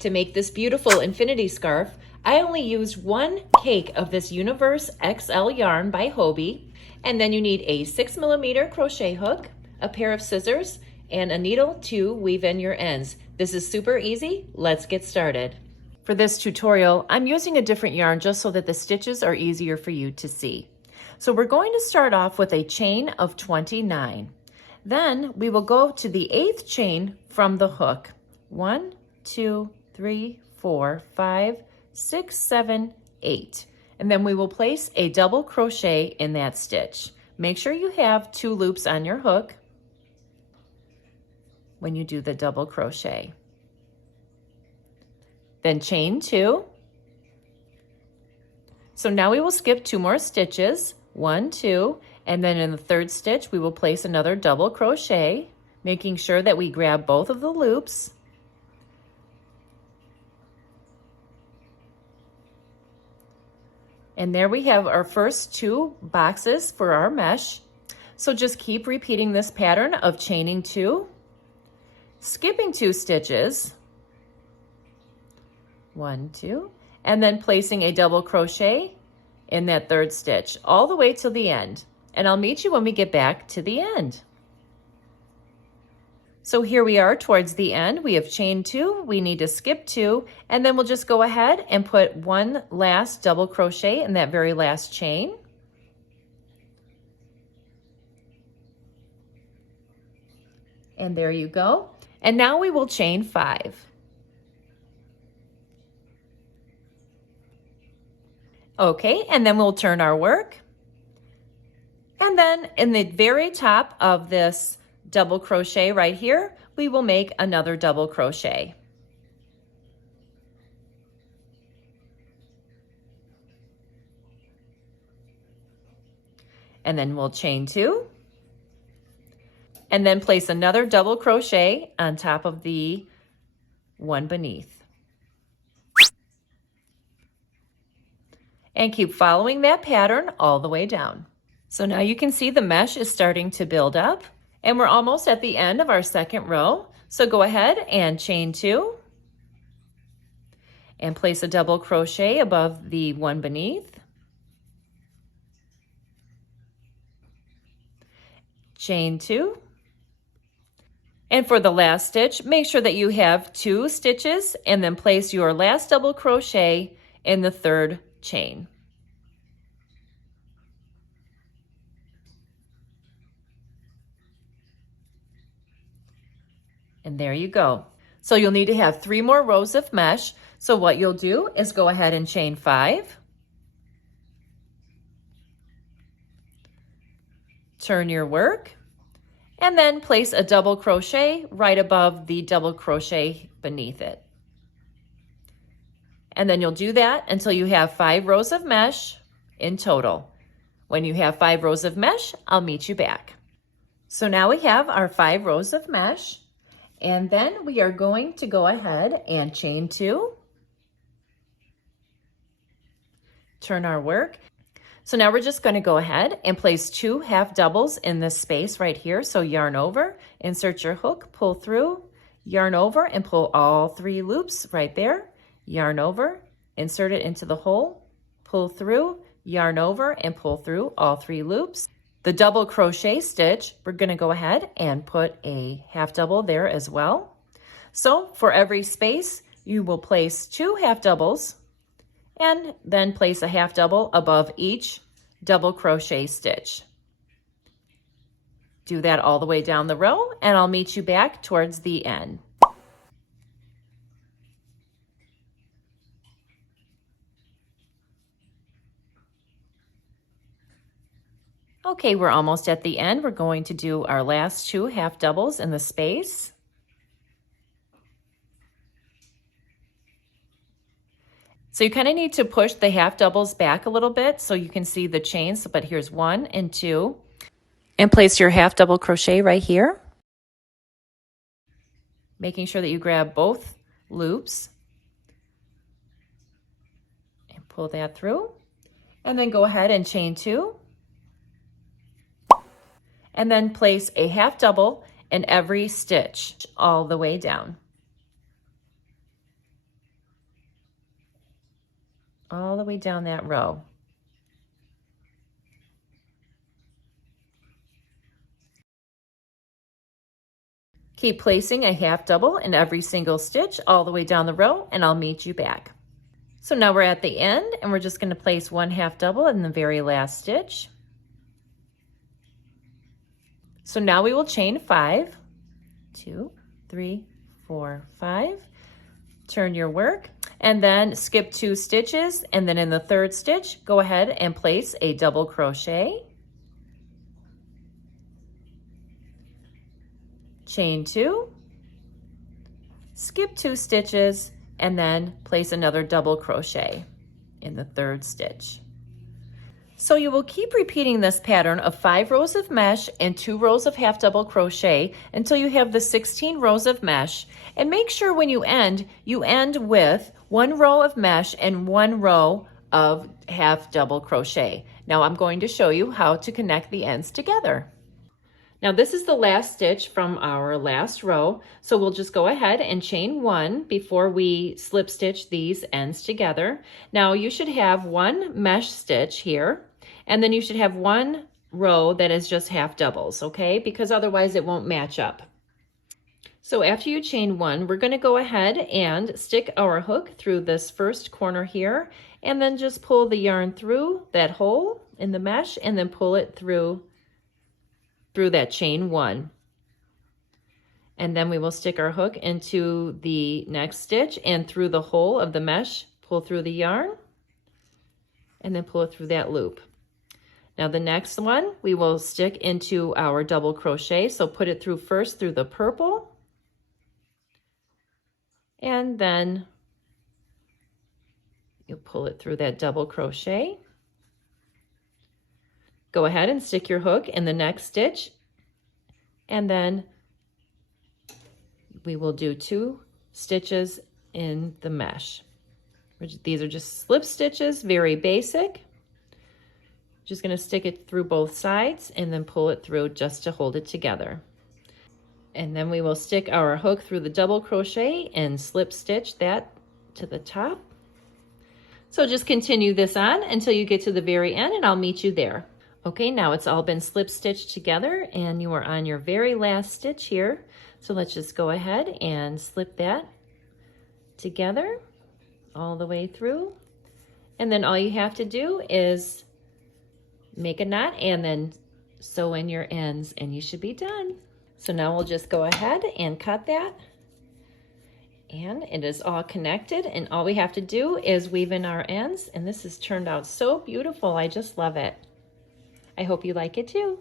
To make this beautiful infinity scarf, I only used 1 cake of this Universe XL yarn by HOBBII, and then you need a 6mm crochet hook, a pair of scissors, and a needle to weave in your ends. This is super easy. Let's get started. For this tutorial, I'm using a different yarn just so that the stitches are easier for you to see. So we're going to start off with a chain of 29. Then we will go to the 8th chain from the hook. 1, 2, 3, 4, 5, 6, 7, 8. And then we will place a double crochet in that stitch. Make sure you have 2 loops on your hook when you do the double crochet. Then chain 2. So now we will skip 2 more stitches, 1, 2, and then in the 3rd stitch we will place another double crochet, making sure that we grab both of the loops. And there we have our first 2 boxes for our mesh. So just keep repeating this pattern of chaining 2, skipping 2 stitches, 1, 2, and then placing a double crochet in that 3rd stitch all the way till the end. And I'll meet you when we get back to the end. So here we are towards the end. We have chained 2, we need to skip 2, and then we'll just go ahead and put 1 last double crochet in that very last chain. And there you go. And now we will chain 5. Okay, and then we'll turn our work. And then in the very top of this double crochet right here, we will make another double crochet. And then we'll chain 2. And then place another double crochet on top of the one beneath. And keep following that pattern all the way down. So now you can see the mesh is starting to build up, and we're almost at the end of our 2nd row. So go ahead and chain 2 and place a double crochet above the one beneath. Chain 2. And for the last stitch, make sure that you have 2 stitches and then place your last double crochet in the 3rd chain. And there you go. So you'll need to have 3 more rows of mesh. So what you'll do is go ahead and chain 5. Turn your work. And then place a double crochet right above the double crochet beneath it. And then you'll do that until you have 5 rows of mesh in total. When you have 5 rows of mesh, I'll meet you back. So now we have our 5 rows of mesh. And then we are going to go ahead and chain 2. Turn our work. So now we're just going to go ahead and place 2 half doubles in this space right here. So yarn over, insert your hook, pull through, yarn over and pull all 3 loops right there. Yarn over, insert it into the hole, pull through, yarn over and pull through all 3 loops. The double crochet stitch, we're going to go ahead and put a half double there as well. So for every space, you will place 2 half doubles and then place a half double above each double crochet stitch. Do that all the way down the row, and I'll meet you back towards the end. Okay, we're almost at the end. We're going to do our last 2 half doubles in the space. So you kind of need to push the half doubles back a little bit so you can see the chains, but here's 1 and 2. And place your half double crochet right here, making sure that you grab both loops and pull that through, and then go ahead and chain 2. And then place a half double in every stitch all the way down. all the way down that row. Keep placing a half double in every single stitch all the way down the row, and I'll meet you back. So now we're at the end, and we're just going to place one half double in the very last stitch. So now we will chain 5, 2, 3, 4, 5. Turn your work, and then skip 2 stitches, and then in the 3rd stitch, go ahead and place a double crochet. Chain 2, skip 2 stitches, and then place another double crochet in the 3rd stitch. So you will keep repeating this pattern of 5 rows of mesh and 2 rows of half double crochet until you have the 16 rows of mesh. And make sure when you end with 1 row of mesh and 1 row of half double crochet. Now I'm going to show you how to connect the ends together. Now this is the last stitch from our last row, so we'll just go ahead and chain 1 before we slip stitch these ends together. Now you should have 1 mesh stitch here, and then you should have 1 row that is just half doubles, okay? Because otherwise it won't match up. So after you chain 1, we're going to go ahead and stick our hook through this first corner here, and then just pull the yarn through that hole in the mesh, and then pull it through that chain 1. And then we will stick our hook into the next stitch, and through the hole of the mesh, pull through the yarn, and then pull it through that loop. Now the next one, we will stick into our double crochet. So put it through first through the purple, and then you pull it through that double crochet. Go ahead and stick your hook in the next stitch, and then we will do 2 stitches in the mesh. These are just slip stitches, very basic. Just going to stick it through both sides and then pull it through just to hold it together. And then we will stick our hook through the double crochet and slip stitch that to the top. So just continue this on until you get to the very end, and I'll meet you there. Okay, now it's all been slip stitched together and you are on your very last stitch here. So let's just go ahead and slip that together all the way through. And then all you have to do is make a knot and then sew in your ends, and you should be done. So now we'll just go ahead and cut that. And it is all connected, and all we have to do is weave in our ends, and this has turned out so beautiful. I just love it. I hope you like it too.